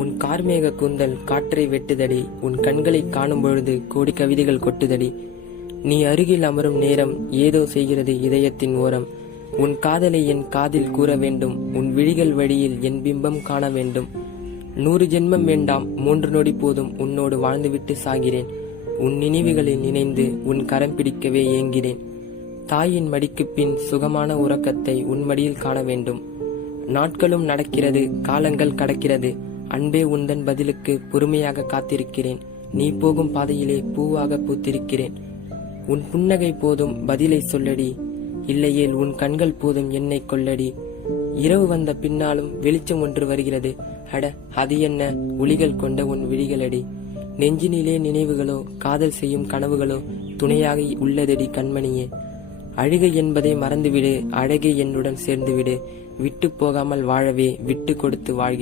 உன் கார்மேக கூந்தல் காற்றை வெட்டுதடி, உன் கண்களை காணும் பொழுது கோடி கவிதைகள் கொட்டுதடி. நீ அருகில் அமரும் நேரம் ஏதோ செய்கிறது இதயத்தின் ஓரம். உன் காதலை என் காதில் கூற வேண்டும், உன் விழிகள் வழியில் என் பிம்பம் காண வேண்டும். 100 ஜென்மம் வேண்டாம், 3 நொடி போதும், உன்னோடு வாழ்ந்துவிட்டு சாகிறேன். உன் நினைவுகளில் நினைந்து உன் கரம் பிடிக்கவே ஏங்கிறேன். தாயின் மடிக்குப் பின் சுகமான உறக்கத்தை உன் மடியில் காண வேண்டும். நாட்களும் நடக்கிறது, காலங்கள் கடக்கிறது, அன்பே உந்தன் பதிலுக்கு பொறுமையாக காத்திருக்கிறேன். நீ போகும் பாதையிலே பூவாக பூத்திருக்கிறேன். உன் புன்னகை போதும் பதிலை சொல்லடி, இல்லையேல் உன் கண்கள் போதும் என்னை கொல்லடி. இரவு வந்த பின்னாலும் வெளிச்சம் ஒன்று வருகிறது, அட அது என்ன ஒளிகள் கொண்ட உன் விழிகளடி. நெஞ்சினிலே நினைவுகளோ காதல் செய்யும் கனவுகளோ துணையாக உள்ளதடி கண்மணியே. அழுகை என்பதை மறந்துவிடு, அழகை என்னுடன் சேர்ந்துவிடு. விட்டு போகாமல் வாழவே விட்டு கொடுத்து வாழ்கிறேன்.